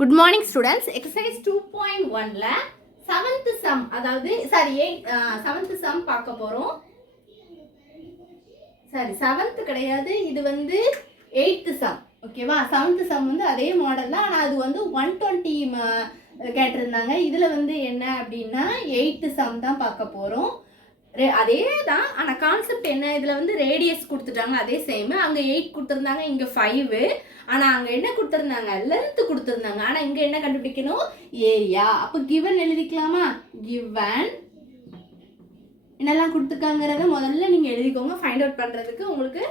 Good morning students. Exercise 2.1ல 7th sum அதாவது sorry 7th sum பார்க்க போறோம். சாரி 7th கிடையாது, இது வந்து 8th sum. ஓகேவா? 7th sum வந்து அதே மாடல் தான், ஆனா அது வந்து 120 கேட்டிருந்தாங்க. இதுல வந்து என்ன அப்படின்னா 8th sum தான் பார்க்க போறோம். அதே தான், ஆனால் கான்செப்ட் என்ன, இதில் வந்து ரேடியஸ் கொடுத்துட்டாங்க, அதே சேம். அங்கே 8 கொடுத்துருந்தாங்க, இங்கே 5. ஆனால் அங்கே என்ன கொடுத்துருந்தாங்க, லென்த்து கொடுத்துருந்தாங்க. ஆனால் இங்கே என்ன கண்டுபிடிக்கணும், ஏரியா. அப்போ கிவன் எழுதிக்கலாமா? கிவன் என்னெல்லாம் கொடுத்துருக்காங்கிறத முதல்ல நீங்கள் எழுதிக்கோங்க. ஃபைண்ட் அவுட் பண்ணுறதுக்கு உங்களுக்கு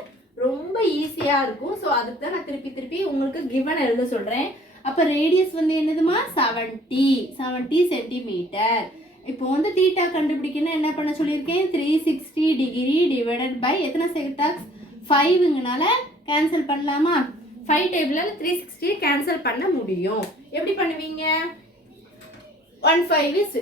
ரொம்ப ஈஸியாக இருக்கும். ஸோ அதுக்கு தான் நான் திருப்பி உங்களுக்கு கிவன் எழுத சொல்கிறேன். அப்போ ரேடியஸ் வந்து என்னதுமா, 70 சென்டிமீட்டர். இப்போ வந்து தீட்டா கண்டுபிடிக்கணும், என்ன பண்ண சொல்லியிருக்கேன், 360 டிகிரி டிவைடட் பை எத்தனை செக்டாக்ஸ் 5ங்கனால கேன்சல் பண்ணலாமா? 5 டேபிளில் 360 கேன்சல் பண்ண முடியும். எப்படி பண்ணுவீங்க? 1 5 is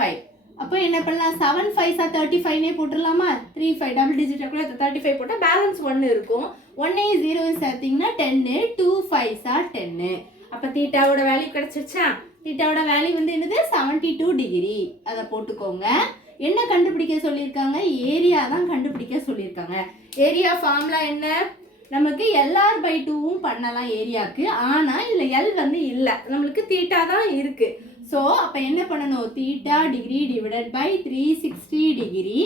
5. அப்போ என்ன பண்ணலாம், 7 5 35 போட்டுடலாமா? 3 5 டபுள் டிஜிட் 35 போட்டால் பேலன்ஸ் 1 இருக்கும். 1 0 சேர்த்திங்கன்னா 10, 2 5 10. அப்போ தீட்டாவோட வேல்யூ கிடச்சிருச்சா? தீட்டாவோட வேல்யூ வந்து என்னது, 72 டிகிரி. அதை போட்டுக்கோங்க. என்ன கண்டுபிடிக்க சொல்லியிருக்காங்க, ஏரியா தான் கண்டுபிடிக்க சொல்லியிருக்காங்க. ஏரியா ஃபார்முலா என்ன, நமக்கு LR/2வும் பண்ணலாம் ஏரியாவுக்கு. ஆனால் இதில் எல் வந்து இல்லை, நம்மளுக்கு தீட்டா தான் இருக்கு. ஸோ அப்போ என்ன பண்ணணும், theta degree divided by 360 degree.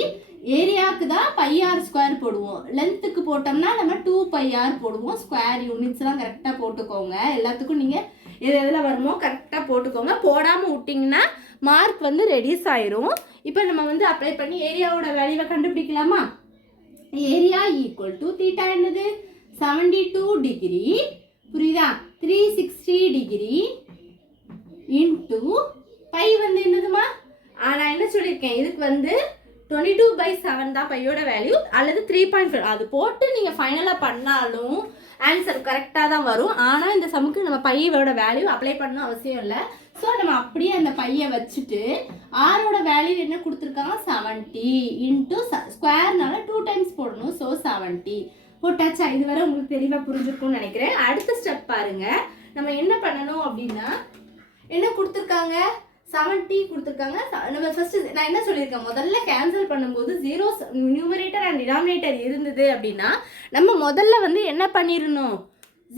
ஏரியாவுக்கு தான் πr² போடுவோம், லென்த்துக்கு போட்டோம்னா நம்ம 2πr போடுவோம். ஸ்கொயர் யூனிட்ஸ்லாம் கரெக்டாக போட்டுக்கோங்க. எல்லாத்துக்கும் நீங்கள் எதில் வருமோ கரெக்டாக போட்டுக்கோங்க. போடாமல் விட்டிங்கன்னா மார்க் வந்து ரெடியூஸ் ஆயிரும். இப்போ நம்ம வந்து அப்ளை பண்ணி ஏரியாவோட வேல்யூவை கண்டுபிடிக்கலாமா? ஏரியா ஈக்குவல் டு தீட்டா என்னது, 72 டிகிரி, புரியுதா, 360 டிகிரி இன்ட்டு பை வந்து என்னதுமா, நான் என்ன சொல்லியிருக்கேன், இதுக்கு வந்து 22/7 தான் பையோட வேல்யூ, அல்லது 3.5. அது போட்டு நீங்கள் ஃபைனலாக பண்ணாலும் ஆன்சர் கரெக்டாக தான் வரும். ஆனால் இந்த சமுக்கு நம்ம பையோட வேல்யூ அப்ளை பண்ணணும் அவசியம் இல்லை. ஸோ நம்ம அப்படியே அந்த பையை வச்சுட்டு ஆரோட வேல்யூ என்ன கொடுத்துருக்காங்க, 70 இன்ட்டு ஸ்கொயர்னால 2 டைம்ஸ் போடணும். ஸோ 70 போட்டாச்சா? இது வரை உங்களுக்கு தெளிவாக புரிஞ்சிருக்கும்னு நினைக்கிறேன். அடுத்த ஸ்டெப் பாருங்க. நம்ம என்ன பண்ணணும் அப்படின்னா, என்ன கொடுத்துருக்காங்க, 70 கொடுத்துருக்காங்க. நம்ம ஃபர்ஸ்ட் நான் என்ன சொல்லியிருக்கேன், முதல்ல கேன்சல் பண்ணும்போது ஜீரோஸ் நியூமரேட்டர் அண்ட் டினாமினேட்டர் இருந்தது அப்படின்னா நம்ம முதல்ல வந்து என்ன பண்ணிடணும்,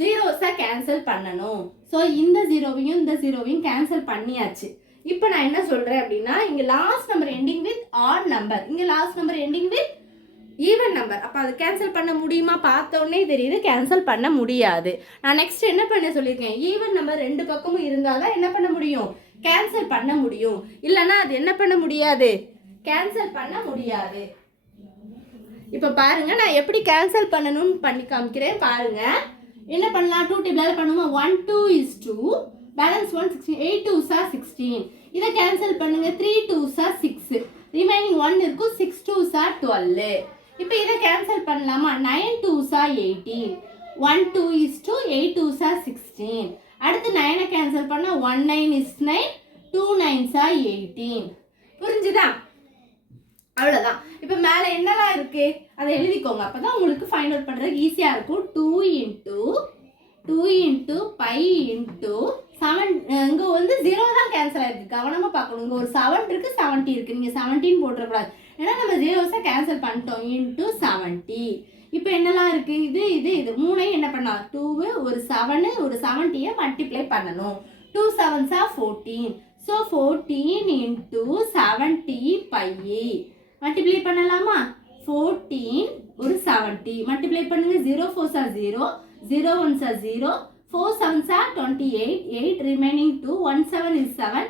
ஜீரோஸை கேன்சல் பண்ணணும். ஸோ இந்த ஜீரோவையும் கேன்சல் பண்ணியாச்சு. இப்போ நான் என்ன சொல்கிறேன் அப்படின்னா, இங்கே last number ending with odd number, இங்கே last number ending with even number. அப்போ அது கேன்சல் பண்ண முடியுமா? பார்த்தோன்னே தெரியுது கேன்சல் பண்ண முடியாது. நான் நெக்ஸ்ட் என்ன பண்ண சொல்லியிருக்கேன், ஈவன் நம்பர் 2 பக்கமும் இருந்தால் தான் என்ன பண்ண முடியும், கேன்சல் பண்ண முடியும். இல்லைன்னா அது என்ன பண்ண முடியாது, கேன்சல் பண்ண முடியாது. இப்போ பாருங்க, நான் எப்படி கேன்சல் பண்ணணும்னு பண்ணி காமிக்கிறேன் பாருங்க. என்ன பண்ணலாம், 2 டேபிளால் பண்ணுவோம். 1 2 is 2, பேலன்ஸ் 1 16, 8 2s are 16. இதை கேன்சல் பண்ணுங்க, 3 2s are 6, ரிமைனிங் 1 இருக்கும், 6 2s are 12. இப்போ இதை கேன்சல் பண்ணலாமா, 9 2s are 18, 1 2 is 2, 8 2s are 16. அடுத்து 9 கேன்சல் பண்ணா 1 9 is 9, 2 9s are 18. புரிஞ்சுதா? அவ்வளோதான். இப்போ மேலே என்னெல்லாம் இருக்கு அதை எழுதிக்கோங்க, அப்போ தான் உங்களுக்கு ஃபைண்ட் அவுட் பண்ணுறதுக்கு ஈஸியாக இருக்கும். 2 இன்ட்டு பை இன்ட்டு 7. இங்கே வந்து 0 தான் கேன்சல் ஆகிருக்கு, கவனமாக பார்க்கணும். இங்கே ஒரு 7 இருக்குது, 70 இருக்குது, நீங்கள் 17 போட்டுறக்கூடாது, ஏன்னா நம்ம ஜீரோஸை கேன்சல் பண்ணிட்டோம். இன்ட்டு 70. இப்போ என்னெல்லாம் இருக்குது, இது 3 என்ன பண்ணலாம், 2 ஒரு 7 ஒரு 70 மல்டிப்ளை பண்ணணும். 2 7s are 14. So 14 into 70 by multiply பண்ணலாமா? 14 ஒரு 70 மல்டிப்ளை பண்ணுங்க. 0 4s are 0, 0 1s are 0, 4 7s are 28, 8 remaining 2, 1 7 is 7,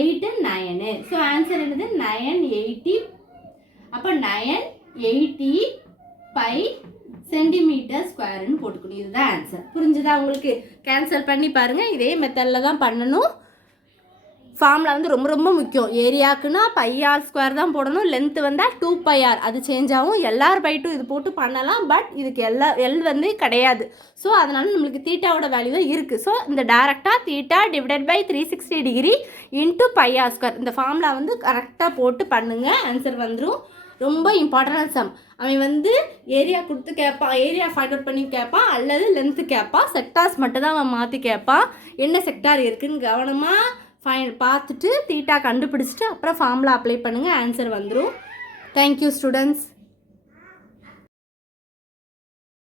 8 9. So answer என்னது, 980. அப்போ 980 பை சென்டிமீட்டர் ஸ்கொயர்னு போட்டுக்கணும். இதுதான் ஆன்சர். புரிஞ்சுதா உங்களுக்கு? கேன்சல் பண்ணி பாருங்கள். இதே மெத்தடில் தான் பண்ணணும். ஃபார்முலா வந்து ரொம்ப ரொம்ப முக்கியம். ஏரியாவுக்குன்னா πr² தான் போடணும், லென்த்து வந்தால் 2πr, அது சேஞ்ச் ஆகும். LR/2 இது போட்டு பண்ணலாம், பட் இதுக்கு எல் வந்து கிடையாது. ஸோ அதனால நம்மளுக்கு தீட்டாவோட வேல்யூ தான் இருக்குது. ஸோ இந்த டேரெக்டாக theta divided by 360 degree into πr², இந்த ஃபார்முலா வந்து கரெக்டாக போட்டு பண்ணுங்கள், ஆன்சர் வந்துடும். ரொம்ப இம்பார்ட்டன்ட் சம். அவன் வந்து ஏரியா கொடுத்து கேட்பான், ஏரியா ஃபைண்ட் அவுட் பண்ணி கேட்பான், அல்லது லென்த்து கேட்பான். செக்டார்ஸ் மட்டும் தான் அவன் மாற்றி கேட்பான். என்ன செக்டார் இருக்குதுன்னு கவனமாக பார்த்துட்டு தீட்டா கண்டுபிடிச்சிட்டு அப்புறம் ஃபார்முலா அப்ளை பண்ணுங்கள், ஆன்சர் வந்துடும். Thank you students.